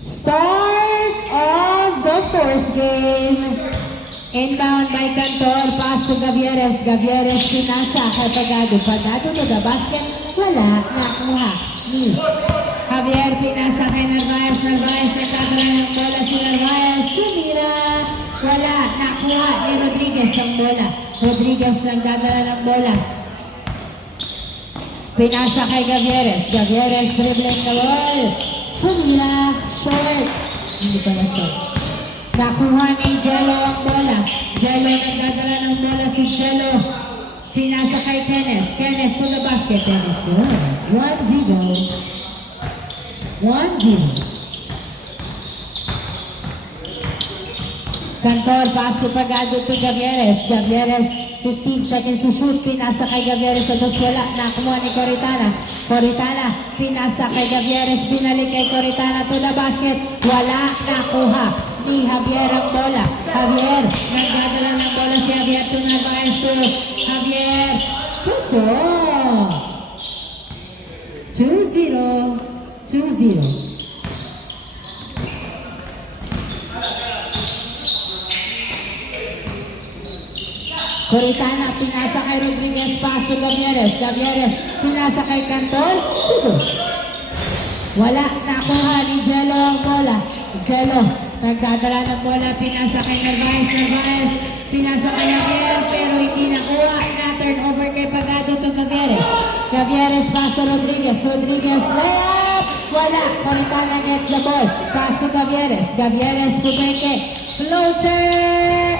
Start of the fourth game. Inbound by Cantor, pass to Gavieres. Gavieres pinasa kay Pagado. Pagado to the basket. Wala, nakuha ni Javier. Pinasa kay Narvaez. Narvaez nagkadala ng bola si Narvaez. Sumira. Wala, nakuha ni Rodriguez ang bola. Rodriguez nagdadala ng bola. Pinasa kay Gavieres. Gavieres dribbling the ball. Sumira. Short. Hindi pala short. Nakuha ni Jello ang bola. Jello nagdadala ng bola si Jello. Pinasa kay Kenneth. Kenneth to the basket. Kenneth good. 1-0. 1-0. Cantor, pass to Pagado to Gavieres. Gavieres, 15 seconds to shoot. Pinasa kay Gavieres sa dos. Wala. Nakuha ni Coritana. Coritana, pinasa kay Gavieres. Binalik kay Coritana to the basket. Wala. Nakuha ni Javier ang bola. Javier, nagdadala ng bola si Javier to Narvaez to Javier. Puso. 2-0. 2-0. Coritana, pinasa kay Rodriguez, pass to Gavieres. Gavieres, pinasa kay Cantor. Sigos. Wala, nakuha ni Jello ang bola. Jello, nagdadala ng bola, pinasa kay Narvaez. Narvaez, pinasa kay Javier, pero hindi nakuha. Na-turn over kay Pagado to Gavieres. Gavieres, pass to Rodriguez. Rodriguez, layup! Wala, Coritana gets the ball. Pass to Gavieres. Gavieres, pumeke. Floater!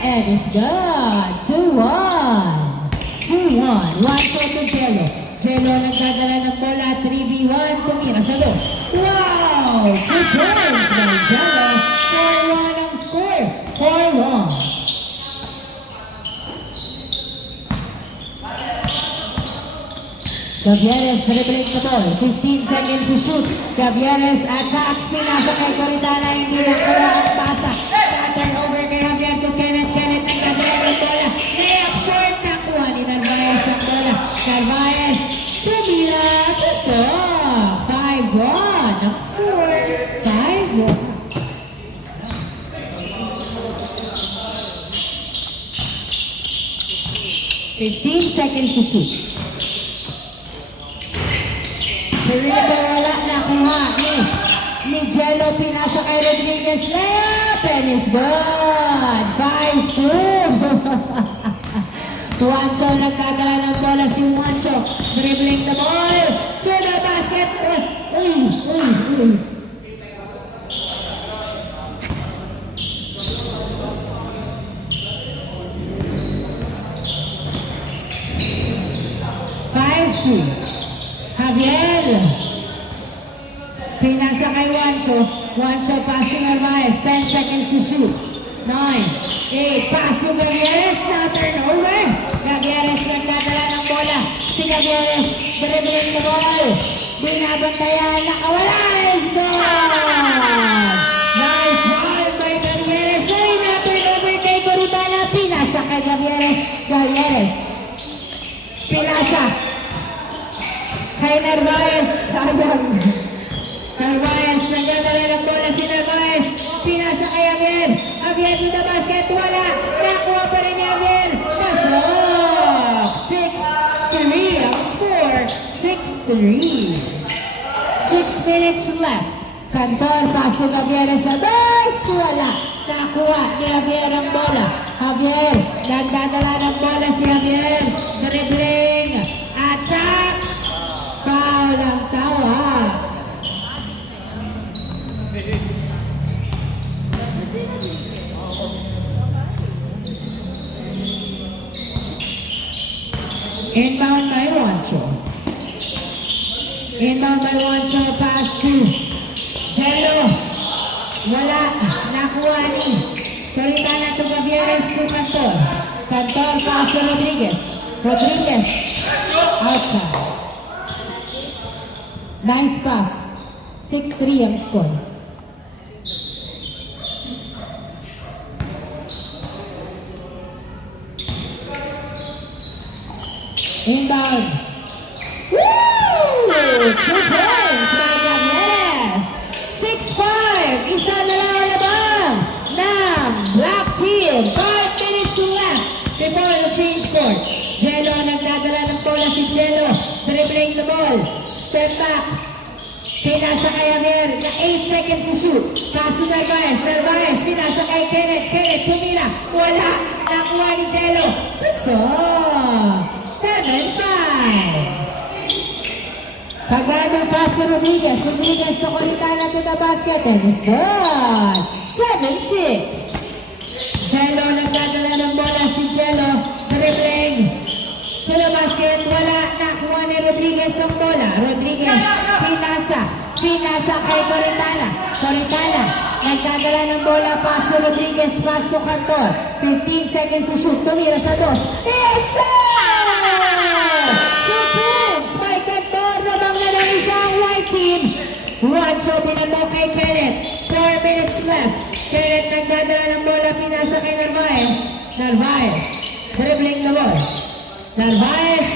And it's good. 2-1. 2-1. One shot to Jello. Jello nagdadala ng bola. 3v1. Tumira sa dos. Wow! 2 points by Jello. 4-1 ang score. 4-1. Gavieres dribbling the ball. 15 seconds to shoot. Gavieres attacks. Pinasa kay Coritana. Hindi lang kaya ang pasa. Turn over kay Javier to Kenneth. Kenneth nagdadala ng bola. Layup short. Nakuha ni Narvaez ang bola. Narvaez. Tumira. Puso. 5-1 ang score. 5-1. Fifteen seconds to shoot. Pero wala nakuha ni Jello. Pinasa kay Rodriguez. Layup and it's good. 5-2. Juancho nagdadala ng bola si Juancho. Dribbling the ball to the basket. Uy. 5-2. Javier. Pinasa kay Juancho. Juancho pass to Narvaez. 10 seconds to shoot. 9, 8. Pass to Gavieres. Na turnover. Gavieres nagdadala ng bola. Si Gavieres dribbling the ball. Binabantayan. Nakawala. Is gone. Nice job by Gavieres. Ay, na turnover kay Coritana. Pinasa kay Gavieres. Gavieres. Pinasa kay Narvaez. Sayang. Narvaez, nagdadala ng bola si Narvaez. Pinasa kay Javier. Javier to the basket. Wala. Nakuha pa rin ni Javier. Pasok. 6-3 ang score. 6-3. 6 minutes left. Cantor, pass to Javier sa dos. Wala. Nakuha ni Javier ang bola. Javier, nagdadala ng bola si Javier. Dribbling. Attacks. Foul ang tawag. Inbound by Juancho. Inbound by Juancho. Pass to Jello. Wala. Nakuha ni Coritana to Gavieres to Cantor. Cantor pass to Rodriguez. Rodriguez. Outside. Nice pass. 6-3 ang score. Inbound. Woo! 2 points by Gavieres. 6-5 Isa na lang labang ng Black Team. 5 minutes left before the change court. Jello nagdadala ng bola si Jello. Dribbling the ball. Step back. Pinasa kay Javier na 8 seconds to shoot. Paso Narvaez. Narvaez. Pinasa kay Kenneth. Kenneth tumira. Wala. Nakuha ni Jello. So, 7-5. Pagano paso Rodriguez. Rodriguez to Coritana to the basket. And it's good. 7-6. Jello nagdadala ng bola si Jello. Dribbling. To the basket, wala. Nakuha ni Rodriguez ang bola. Rodriguez, pinasa. Pinasa kay Coritana. Coritana, nagdadala ng bola. Pass to Rodriguez, pass to Cantor. 15 seconds to shoot. Tumira sa dos. Yes, sir! 2 points by Cantor. Labang na ng isang white team. Juancho, pinamo kay Kenneth. 4 minutes left. Kenneth nagdadala ng bola. Pinasa kay Narvaez. Narvaez, dribbling the ball. Narvaez,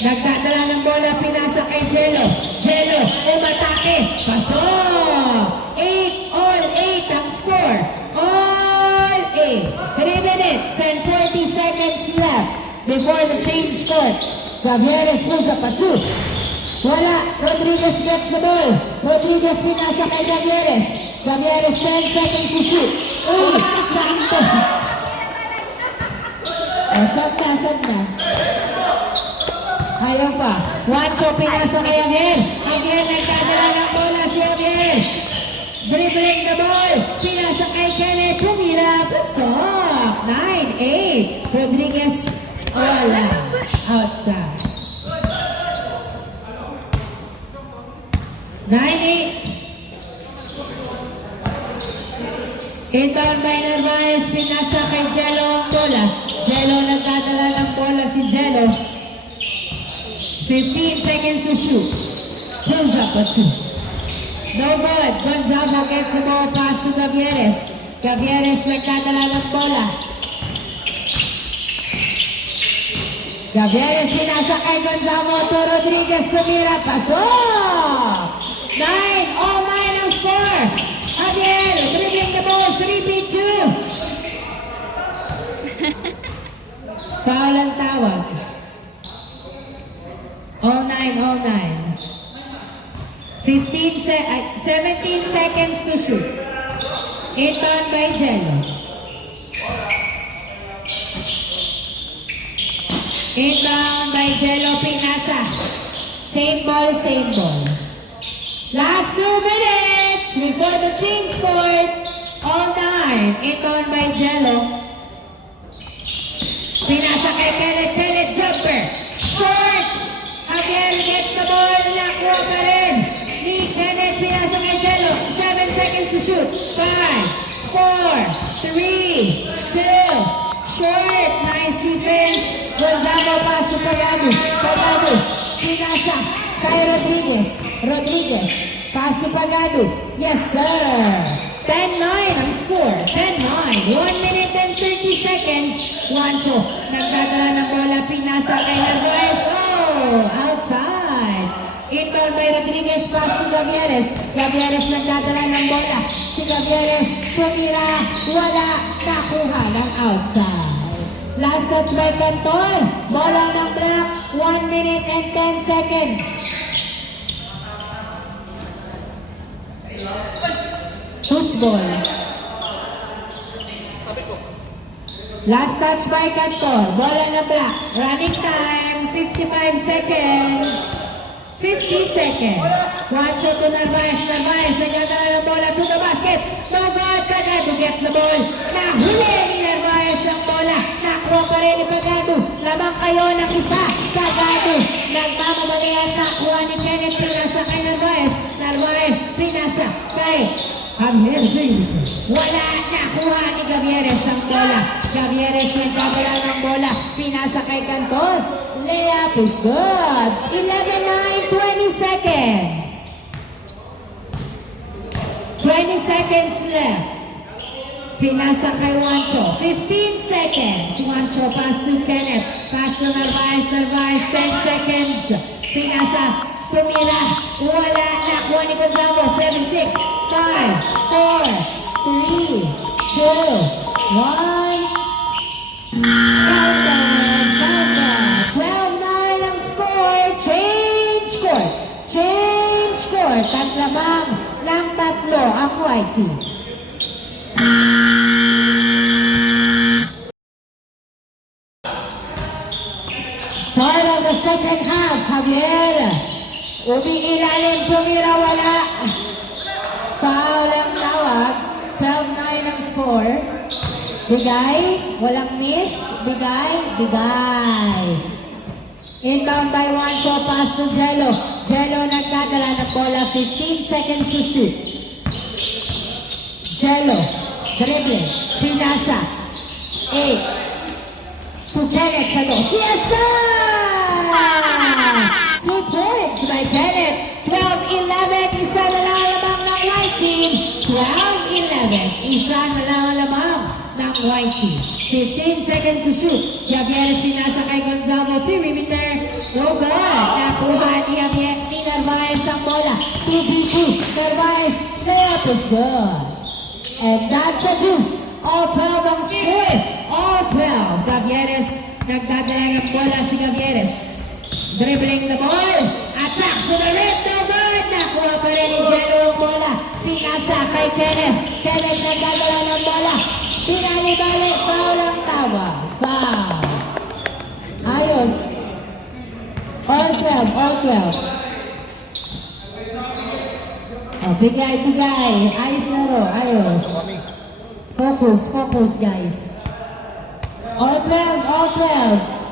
nagdadala ng bola, pinasa kay Jello. Jello, umatake, pasok! 8-8 ang score. All 8. 3 minutes and 40 seconds left before the change court. Gavieres pulls up a two. Wala, Rodriguez gets the ball. Rodriguez pinasa kay Gavieres. Gavieres 10 seconds to shoot. Uy, sakto. Asap na. Ayaw pa. Juancho, pinasa kay Javier. Javier, nagdadala ng bola si Javier. Dribbling the ball. Pinasa kay Kenneth. Tumira. Pasok. 9-8. Rodriguez. Wala. Outside. 9-8. Inbound by Narvaez. Pinasa kay Jello ang bola. Jello nagdadala ng bola si Jello. 15 seconds to shoot. Pulls up a two. No good. Gonzaga gets the ball pass to Gavieres. Gavieres nagdadala ng bola. Gavieres pinasa kay Gonzaga to Rodriguez. Tumira. Pasok! 9-9 ang score. Javier dribbling the ball. 3v2. Foul ang tawag. All nine. 17 seconds to shoot. Inbound by Jello. Inbound by Jello, pinasa. Same ball. Last 2 minutes before the change court. All 9. Inbound by Jello. Pinasa kay Kenneth, jumper. Short. Javier gets the ball. Nakuha pa rin. Ni Kenneth, pinasa kay Jello. 7 seconds to shoot. 5, 4, 3, 2. Short. Nice defense. Gonzaga pass to Pagano. Pinasa kay Rodriguez. Pass to Pagano. Yes, sir. 10-9 ang score. 10-9. 1 minute and 30 seconds. Juancho, nagdadala ng bola. Pinasa kay Narvaez. Oh, outside. Inbound by Rodriguez. Pass to Gavieres. Gavieres nagdadala ng bola. Si Gavieres tumira. Wala. Nakuha ng outside. Last touch by Cantor. Bola ng Black. 1 minute and 10 seconds. Whose ball? Last touch by Cantor. Bola na Black. Running time, 55 seconds. 50 seconds. Juancho to Narvaez. Narvaez nagdadala ng bola to the basket. No good. Pagano gets the ball. Nahuli ni Narvaez ang bola. Nakuha pa rin ni Pagano. Lamang kayo ng isa. Pagano. Nagmamadali at nakuha ni Kenneth. Pinasa kay Narvaez. Narvaez. Pinasa kay Javier. Wala. Nakuha ni Gavieres ang bola. Gavieres nagdadala ng bola. Pinasa kay Cantor. Layup is good. 11-9, 20 seconds. 20 seconds left. Pinasa kay Juancho. 15 seconds. Juancho pass to Kenneth. Pass to Narvaez. Narvaez 10 seconds. Pinasa. Tumira. Wala. Nakuha ni Gonzaga. 7-6. 5, One. Countdown, countdown. 12-9 ang score. Change score. Change score. Taglamang ng tatlo ang white team. Start of the second half, Javier. Umiilalim, tumira, wala. Foul ang tawag. 12-9 ang score. Bigay, walang miss. Bigay, bigay. Inbound by Juancho, pass to Jello. Jello nagdadala ng bola, 15 seconds to shoot. Jello, dribbling, pinasa. 8. To Bennett sa dos. Yes, sir! 2 points by Bennett. 12-11. Isa na lang lamang ng white team. 12-11. Isa na lang lamang ng white team. 15 seconds to shoot. Javieres pinasa kay Gonzalo. Perimeter. No good. Nakuha ni Narvaez ang bola. 2v2. Narvaez. Layup is good. And that's a deuce. All 12 ang score. All 12. Javieres. Nagdadala ng bola si Javieres. Dribbling the ball. Attack sa the red. No good. Nakuha pa rin ni Jello ang bola. Pinasa kay Kenneth. Kenneth nagdadala ng bola. Pinali-bali. Foul ang tawag. Foul. Ayos. All 12. All 12. Oh, bigay, bigay. Ayos na ro. Ayos. Focus, focus guys. All 12, all 12.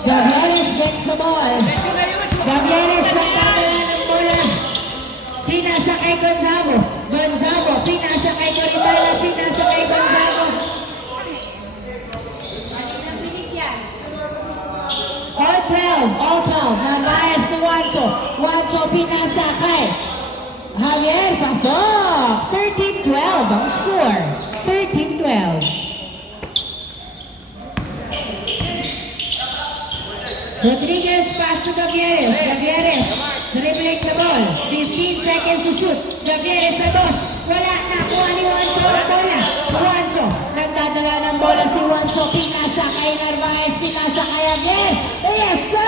Javieres gets the ball. Javieres nagdadala ng bola. Pinasa kay Gonzago. Gonzago, pinasa kay Coritana. Pinasa kay Gonzago. All 12, all 12. Narvaez to Juancho. Juancho pinasa kay Javier, pasok. 13-12 ang score. 13-12. Rodriguez pass to Javieres. Javieres dribbling the ball. 15 seconds to shoot. Javieres sa dos. Wala na. Kuha ni Juancho ang bola. Juancho. Nagdadala ng bola si Juancho. Pinasa kay Narvaez. Pinasa kay Javier. Yes, sir!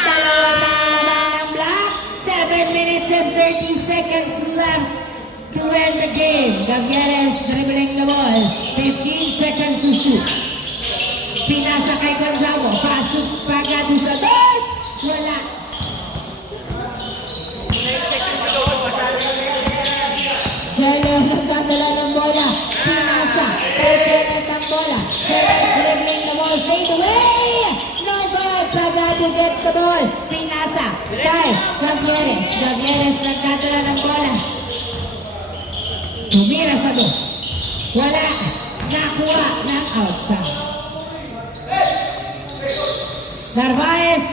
Dalawa na naman ng black. 7 minutes and 30 seconds left to end the game. Javieres dribbling the ball. 15 seconds to shoot. Pinasa kay Gonzalo. Pasok pagado sa dos. Wala. Jello nagdadala ng bola. Pinasa. Kay Kenneth ang bola. Kenneth dribbling the ball. Fade away. No good. Pagado gets the ball. Pinasa. Kay Javieres. Javieres nagdadala ng bola. Tumira sa dos. Wala. Nakuha ng outside. Narvaez,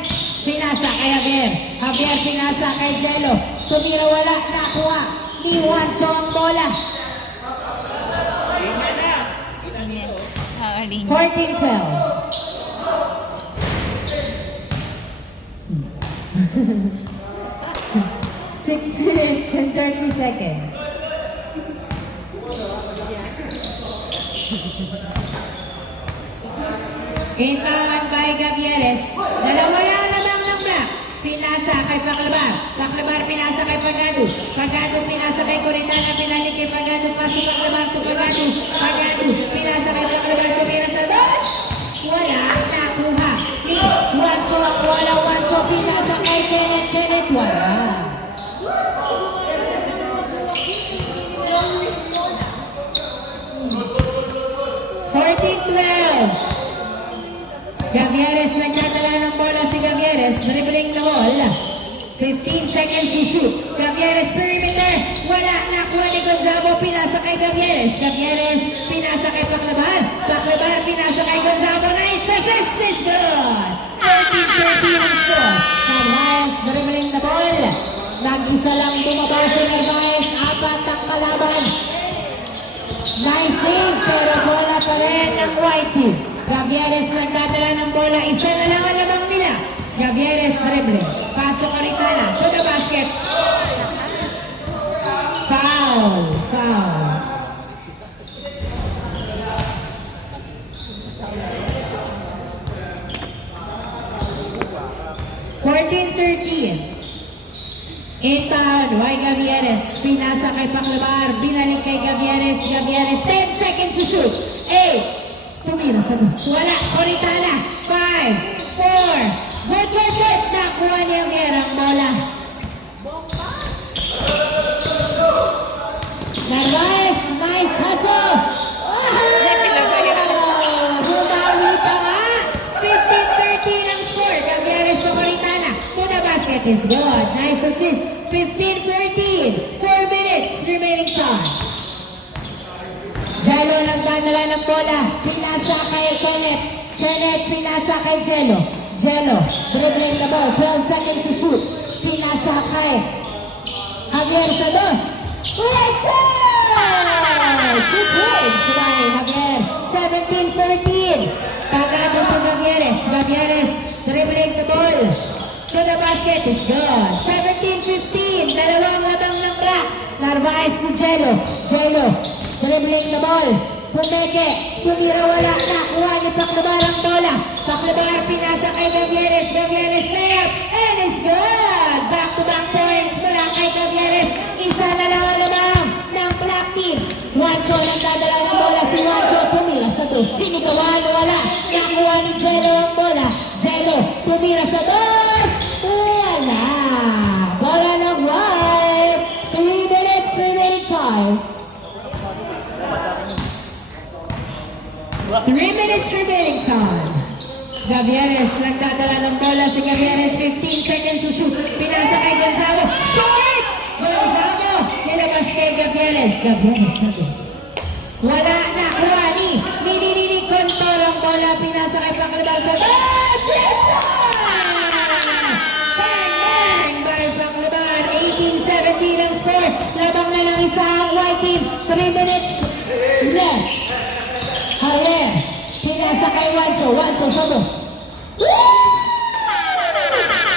pinasa kay Javier. Javier pinasa kay Jello. Tumira, wala, nakuha ni Juancho ang bola. 14-12. 6 minutes and 30 seconds. Inbound by Javieres. Dalawa lang naman ng black. Pinasa kay Paclabar. Paclabar pinasa kay Pagado. Pagado pinasa kay Coritana. Pinalik kay Pagado. Pasok Paclabar to Pagado. Pagado pinasa kay Paclabar. Tumira sa dos. Wala. Nakuha ni Juancho ang bola. Juancho pinasa kay Kenneth. Kenneth wala. Javieres nagdadala ng bola si Javieres. Dribbling the ball. 15 seconds to shoot. Javieres perimeter. Wala. Nakuha ni Gonzalo. Pinasa kay Javieres. Javieres pinasa kay Paclabar. Paclabar pinasa kay Gonzalo. Nice assist is good. 13-13 ang score. Narvaez dribbling the ball. Nag-isa lang bumaba si Narvaez. Apat ang kalaban. Nice save pero bola pa rin ng white team. Gavieres nagdadala ng bola. Isa na lang ang lamang nila. Gavieres dribble. Pasok Coritana to the basket. Foul. Foul. Inbound, Y. Gavieres. Pinasa kay Paclabar. Binalik kay Gavieres. Gavieres, 10 seconds to shoot. 8. Tumira sa dos. Wala. Coritana. 5, 4. Good, good, good. Nakuha ni Javier ang bola. Narvaez, nice hustle. Bumawi pa nga. 15-13 ang score. Gavieres sa Coritana. To the basket is good. Nice assist. 15-14. 4 minutes remaining time. Jello nagdadala ng bola. Pinasa kay Kenneth. Kenneth pinasa kay Jello. Jello, dribbling the ball. 12 seconds to shoot. Pinasa kay Javier sa dos. Listen! 2 points by Javier. 17-14. Pagado to Gavieres. Gavieres dribbling the ball. To the basket is good. 17-15. Dalawang labang ng Black. Narvaez to Jello. Jello dribbling the ball. Pumeke. Tumira wala. Nakuha ni Paclabar ang bola. Paclabar pinasa kay Gavieres. Gavieres layup. And it's good. Back-to-back points mula kay Gavieres. Isa na lang ang lamang ng Black team. Juancho nagdadala ng bola. Si Juancho tumira sa dos. Sinigawan wala. Nakuha ni Jello ang bola. Jello tumira sa dos. Wala. Bola ng white. 3 minutes remaining time. 3 minutes remaining time. Gavieres nagdadala ng bola. Si Gavieres 15 seconds to shoot. Pinasa kay Gonzalo. Short! Gonzalo nilabas kay Gavieres. Gavieres sa dos. Wala na. Kuha ni Contor ang bola. Pinasa kay Paclabar sa dos. Yes! Bang! Bang! By Paclabar. 18-17 ang score. Labang na lang isa ang white team. 3 minutes left. Javier, pinasa kay Juancho. Juancho sa dos.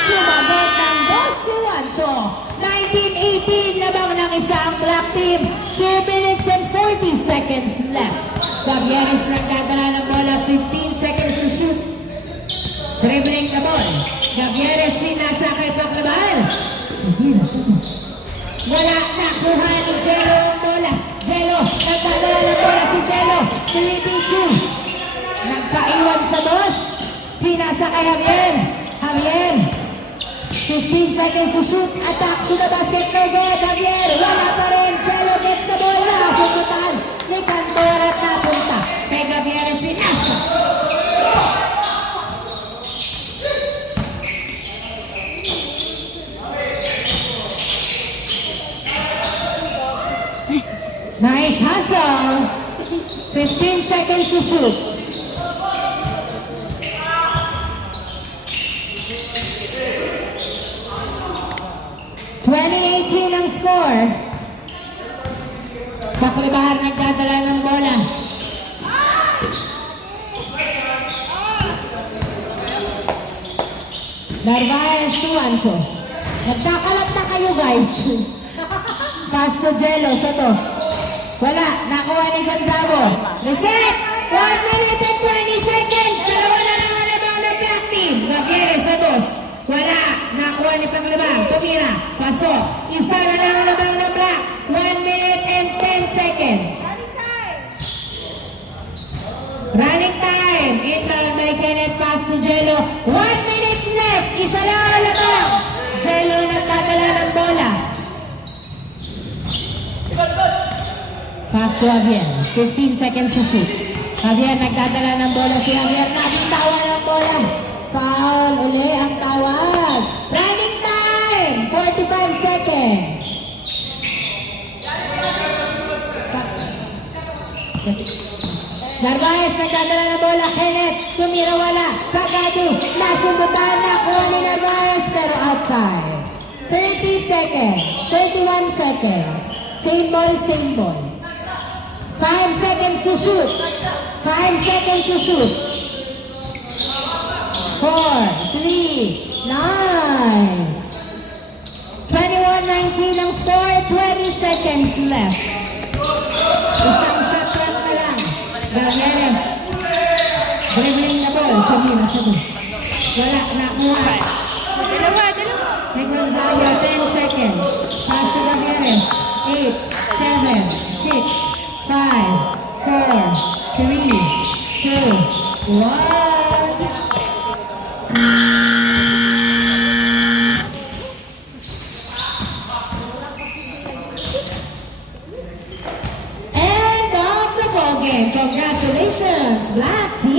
Sumagot ng dos si Juancho. 19-18 labang ng isa ang Black team. 2 minutes and 40 seconds left. Gavieres nagdadala ng bola. 15 seconds to shoot. Dribbling the ball. Gavieres pinasa kay Paclabar. Gavieres sa dos. Wala nakuha ni Jello ang bola. Jello, nagdadala ng bola si Jello. 3-2. Nagpaiwan sa dos. Pinasa kay Javier. Javier. 15 seconds to shoot. Attack to the basket. No good. Javier. Wala pa rin. Jello gets the ball na. Sukutan ni Cantor at napunta. Kay Javier is pinasa. Nice hustle. 15 seconds to shoot. (2018) ang score. Paclabar nagdadala ng bola. Narvaez to Juancho. Nagkakalat na kayo guys. Pass to Jello sa dos. Wala. Nakuha ni Gonzalo. Reset! 1 minute and 20 seconds. Dalawa na lang ang labang ng Black team. Gavieres sa dos. Wala. Nakuha ni Paclabar. Tumira. Pasok. Isa na lang ang labang ng Black. 1 minute and 10 seconds. Running time. Inbound by Kenneth. Pass to Jello. 1 minute left. Isa lang ang labang. Jello nagdadala ng bola. Pass to Javier. 15 seconds to shoot. Javier nagdadala ng bola. Si Javier nabitawan ng bola. Foul. Uli ang tawag. Running time. 45 seconds. Narvaez nagdadala ng bola. Kenneth. Tumira wala. Pagado. Nasundutan na. Kuha ni Narvaez pero outside. 30 seconds. 31 seconds. Same ball, same ball. 5 seconds to shoot. 5 seconds to shoot. 3. Nice. 21-19 ang score. 20 seconds left. Isang shot clock na lang. Gavieres. Dribbling na ball. Camila sa bus. Wala na muna. Dalawa. May Gonzaga, 10 seconds. Pass to Gavieres. 8, 7, 6, 5, 4, 3, 2, 1. End of the ball game. Congratulations, Black Team.